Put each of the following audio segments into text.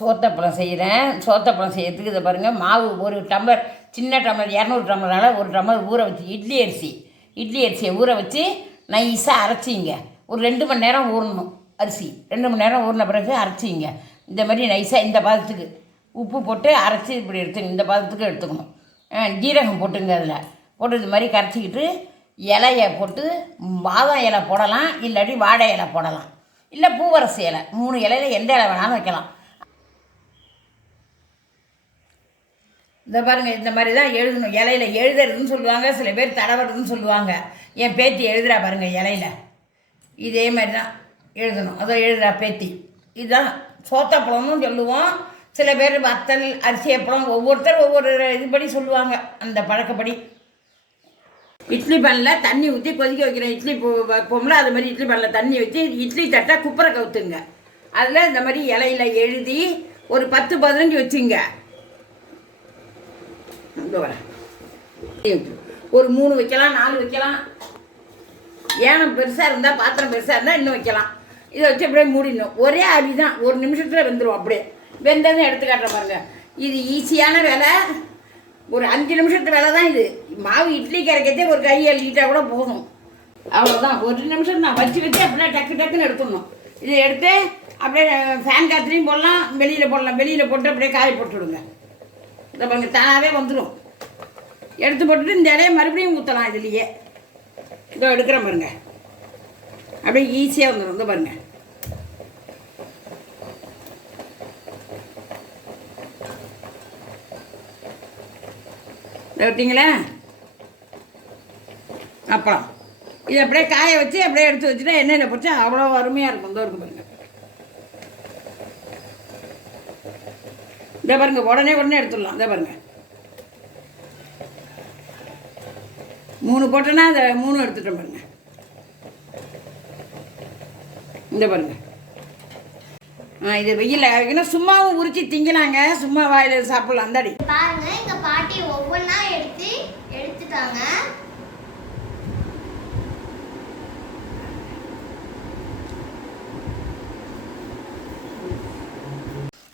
சோத்தப்பழம் செய்கிறேன். சோத்தப்பழம் செய்யறதுக்கு இதை பாருங்கள் மாவு ஒரு டம்ளர் சின்ன டம்ளர் இரநூறு டம்ளரால் ஒரு டம்ளர் ஊற வச்சு இட்லி அரிசி இட்லி அரிசியை ஊற வச்சு நைஸாக அரைச்சிங்க. ஒரு ரெண்டு மணி நேரம் ஊறணும் அரிசி. ரெண்டு மணி நேரம் ஊறின பிறகு அரைச்சிங்க. இந்த மாதிரி நைஸாக இந்த பாதத்துக்கு உப்பு போட்டு அரைச்சி இப்படி எடுத்துங்க இந்த பாதத்துக்கு எடுத்துக்கணும். ஜீரகம் போட்டுங்க அதில். போட்டு இது மாதிரி கரைச்சிக்கிட்டு இலையை போட்டு பாதாம் இலை போடலாம் இல்லாட்டி வாழை இலை போடலாம். இல்லை பூவரசு இலை. மூணு இலையில எந்த இலை வேணாலும் வைக்கலாம். இந்த பாருங்க இந்த மாதிரி தான் எழுதணும். இலையில எழுதுறதுன்னு சொல்லுவாங்க சில பேர் தடவுறதுன்னு சொல்லுவாங்க. என் பேத்தி எழுதுறா பாருங்க இலையில. இதே மாதிரி தான் எழுதணும். அதோ எழுதுறா பேத்தி. இதுதான் சோத்தப்பழம்னு சொல்லுவோம். சில பேர் வத்தல் அரிசி ஒவ்வொருத்தர் ஒவ்வொரு இதுபடி சொல்லுவாங்க அந்த பழக்கப்படி. இட்லி பேனில் தண்ணி ஊற்றி கொதிக்க வைக்கிறேன். இட்லி போ- வைப்போம்ல அது மாதிரி இட்லி பேனில் தண்ணி ஊற்றி இட்லி தட்டை குப்பரை கவுத்துங்க. அதில் இந்த மாதிரி இலையில எழுதி ஒரு பத்து பதினஞ்சு வச்சுங்க. வரேன் ஒரு மூணு வைக்கலாம் நாலு வைக்கலாம். ஏனம் பெருசாக இருந்தால் பாத்திரம் பெருசாக இருந்தால் இன்னும் வைக்கலாம். இதை வச்சு அப்படியே மூடிடணும். ஒரே அரி தான் ஒரு நிமிஷத்தில் வெந்துடும் அப்படியே. வெந்ததும் எடுத்து காட்டுற பாருங்க. இது ஈஸியான வேலை. ஒரு அஞ்சு நிமிஷத்து வேலை தான் இது. மாவு இட்லி கரைக்கத்தே ஒரு கை அள்ளிட்டா கூட போதும். அவ்வளோதான் ஒரு நிமிஷம் தான் வச்சு வச்சு அப்படியே டக்கு டக்குன்னு எடுத்துடணும். இதை எடுத்து அப்படியே ஃபேன் காத்துலையும் போடலாம். வெளியில் போடலாம். வெளியில் போட்டு அப்படியே காய போட்டு விடுங்க இதை பாருங்க தானாகவே வந்துடும் எடுத்து போட்டுட்டு இந்த இலையை மறுபடியும் ஊற்றலாம் இதுலேயே. இதோ எடுக்கிறேன் பாருங்க. அப்படியே ஈஸியாக வந்துடும் இந்த பாருங்க. இதை விட்டீங்களா? அப்புறம் இது அப்படியே காய வச்சு அப்படியே எடுத்து வச்சுட்டா எண்ணெயில் பிடிச்சா அவ்வளோ அருமையாக இருக்கும். இந்த இருக்கு பாருங்க. இதை பாருங்க உடனே உடனே எடுத்துடலாம். இதை பாருங்க. மூணு போட்டோன்னா அதை மூணு எடுத்துட்டோம் பாருங்க. இந்த பாருங்க. ஆ இது வெயில் ஏன்னா சும்மாவும் உரிச்சு திங்கினாங்க. சும்மா வாயில் சாப்பிடலாம். அந்தாடி பாருங்க எங்க பாட்டி ஒவ்வொன்றா எடுத்து எடுத்துட்டாங்க.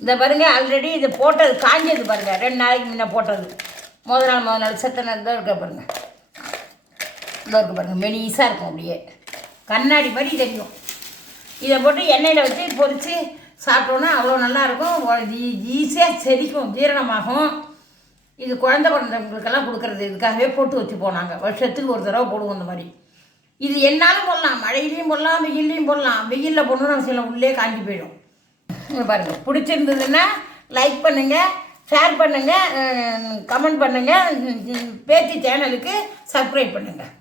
இந்த பாருங்க ஆல்ரெடி இது போட்டது காஞ்சது பாருங்க. ரெண்டு நாளைக்கு முன்ன போட்டது. முதல் நாள் முதல் நாள் செத்த நாள் தான் இருக்க பாருங்க. இதோ இருக்க பாருங்க மெலிசாக இருக்கும் அப்படியே. கண்ணாடி மாதிரி தெரியும். இதை போட்டு எண்ணெயில் வச்சு பொரித்து சாப்பிட்டோன்னா அவ்வளோ நல்லாயிருக்கும். ஈஸியாக செரிக்கும் ஜீரணமாகும். இது குழந்த பிறந்தவங்களுக்கெல்லாம் கொடுக்குறது. இதுக்காகவே போட்டு வச்சு போனாங்க. வருஷத்துக்கு ஒரு தடவை போடுவோம் இந்த மாதிரி. இது என்னாலும் போடலாம். மழையிலையும் போடலாம் வெயில்லையும் போடலாம். வெயிலில் போடணும்னு அவசியம் உள்ளே காஞ்சி போயிடும். பாருங்கள் பிடிச்சிருந்ததுன்னா லைக் பண்ணுங்கள் ஷேர் பண்ணுங்கள் கமெண்ட் பண்ணுங்கள் பேத்தி சேனலுக்கு சப்ஸ்கிரைப் பண்ணுங்கள்